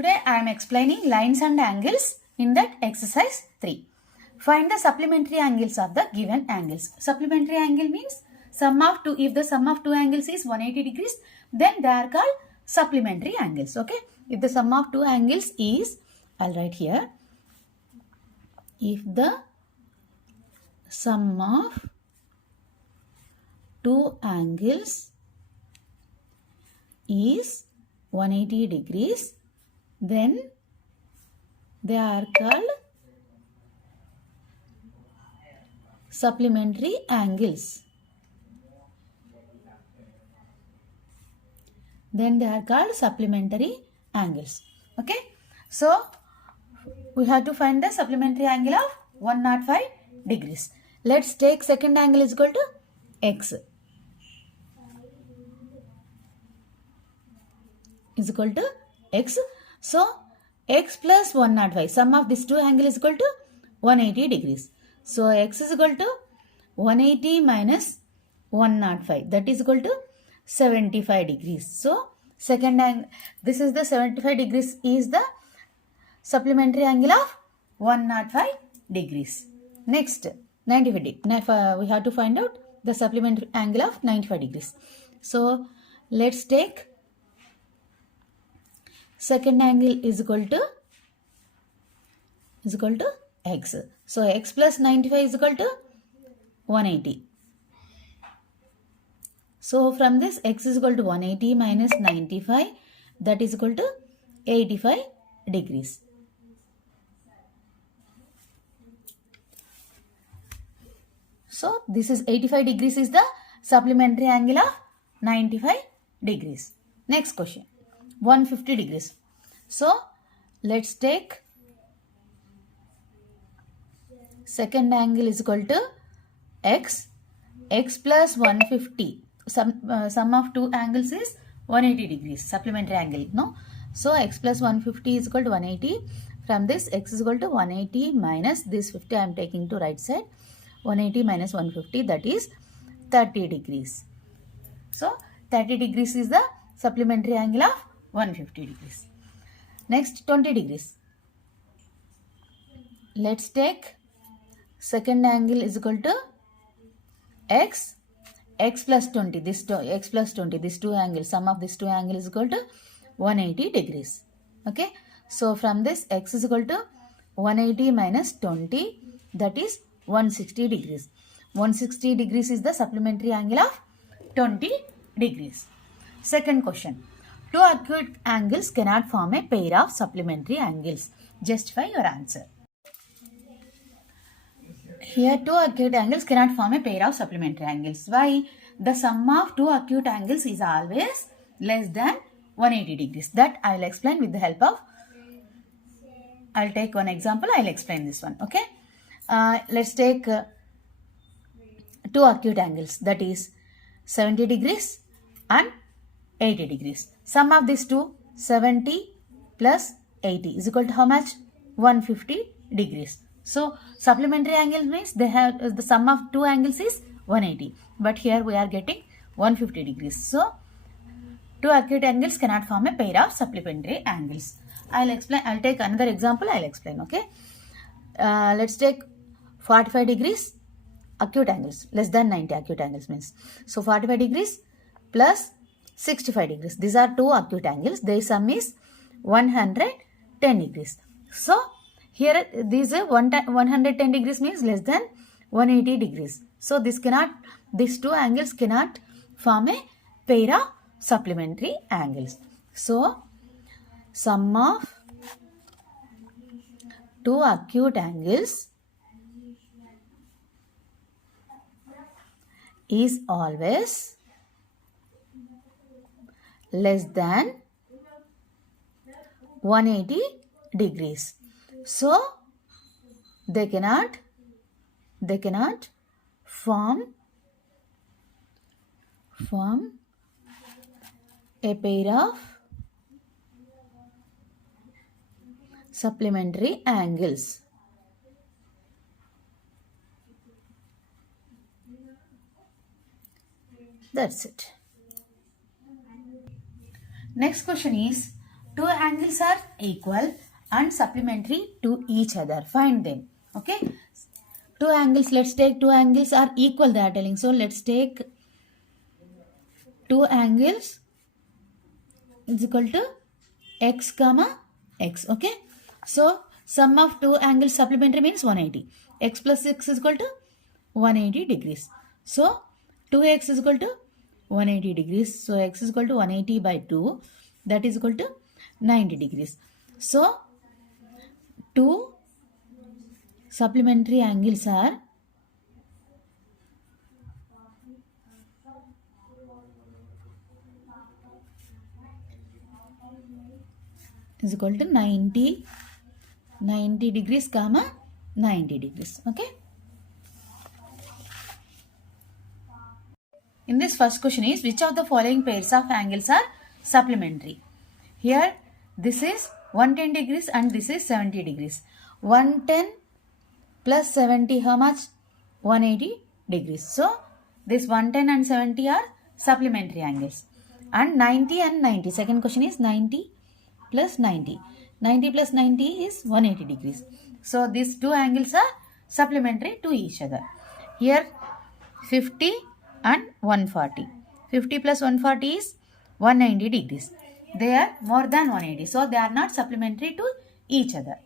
Today I am explaining lines and angles in that exercise 3. Find the supplementary angles of the given angles. Supplementary angle means sum of two. If the sum of two angles is 180 degrees, then they are called supplementary angles. Okay. If the sum of two angles is, I'll write here. If the sum of two angles is 180 degrees, then they are called supplementary angles. Then they are called supplementary angles. Okay. So, we have to find the supplementary angle of 105 degrees. Let's take second angle is equal to x. Is equal to x. So, x plus 105. Sum of these two angles is equal to 180 degrees. So, x is equal to 180 minus 105. That is equal to 75 degrees. So, second angle, this is the 75 degrees is the supplementary angle of 105 degrees. Next, 95 degrees. We have to find out the supplementary angle of 95 degrees. So, let's take second angle is equal to x. So, x plus 95 is equal to 180. So, from this x is equal to 180 minus 95, that is equal to 85 degrees. So, this is 85 degrees is the supplementary angle of 95 degrees. Next question, 150 degrees. So, let's take second angle is equal to x plus 150. Sum of two angles is 180 degrees, supplementary angle, no? So, x plus 150 is equal to 180. From this, x is equal to 180 minus this 50 I am taking to right side. 180 minus 150, that is 30 degrees. So, 30 degrees is the supplementary angle of 150 degrees. Next, 20 degrees. Let's take second angle is equal to x plus 20. X plus 20, these two angles, sum of these two angles is equal to 180 degrees. Okay. So, from this x is equal to 180 minus 20, that is 160 degrees. 160 degrees is the supplementary angle of 20 degrees. Second question. Two acute angles cannot form a pair of supplementary angles. Justify your answer. Here, two acute angles cannot form a pair of supplementary angles. Why? The sum of two acute angles is always less than 180 degrees. That I will explain with the help of, I will take one example, I will explain this one. Okay. Let's take two acute angles, that is 70 degrees and 80 degrees. Sum of these two, 70 plus 80 is equal to how much? 150 degrees. So, supplementary angle means they have the sum of two angles is 180. But here we are getting 150 degrees. So, two acute angles cannot form a pair of supplementary angles. I will explain. I will take another example. I will explain. Okay. Let's take 45 degrees acute angles, less than 90 acute angles means. So, 45 degrees plus 65 degrees. These are two acute angles. Their sum is 110 degrees. So, here these 110 degrees means less than 180 degrees. So, these two angles cannot form a pair of supplementary angles. So, sum of two acute angles is always less than 180 degrees. So, they cannot form a pair of supplementary angles. That's it. Next question is, two angles are equal and supplementary to each other. Find them. Okay. Two angles, let's take two angles are equal, they are telling. So let's take two angles is equal to x comma x. Okay. So sum of two angles supplementary means 180. X plus x is equal to 180 degrees. So 2x is equal to 180 degrees. So x is equal to 180 by 2. That is equal to 90 degrees. So two supplementary angles are is equal to 90 degrees comma 90 degrees. Okay. In this first question is, which of the following pairs of angles are supplementary? Here this is 110 degrees and this is 70 degrees. 110 plus 70 how much? 180 degrees. So this 110 and 70 are supplementary angles. And 90 and 90. Second question is 90 plus 90. 90 plus 90 is 180 degrees. So these two angles are supplementary to each other. Here 50 and 140. 50 plus 140 is 190 degrees. They are more than 180. So they are not supplementary to each other.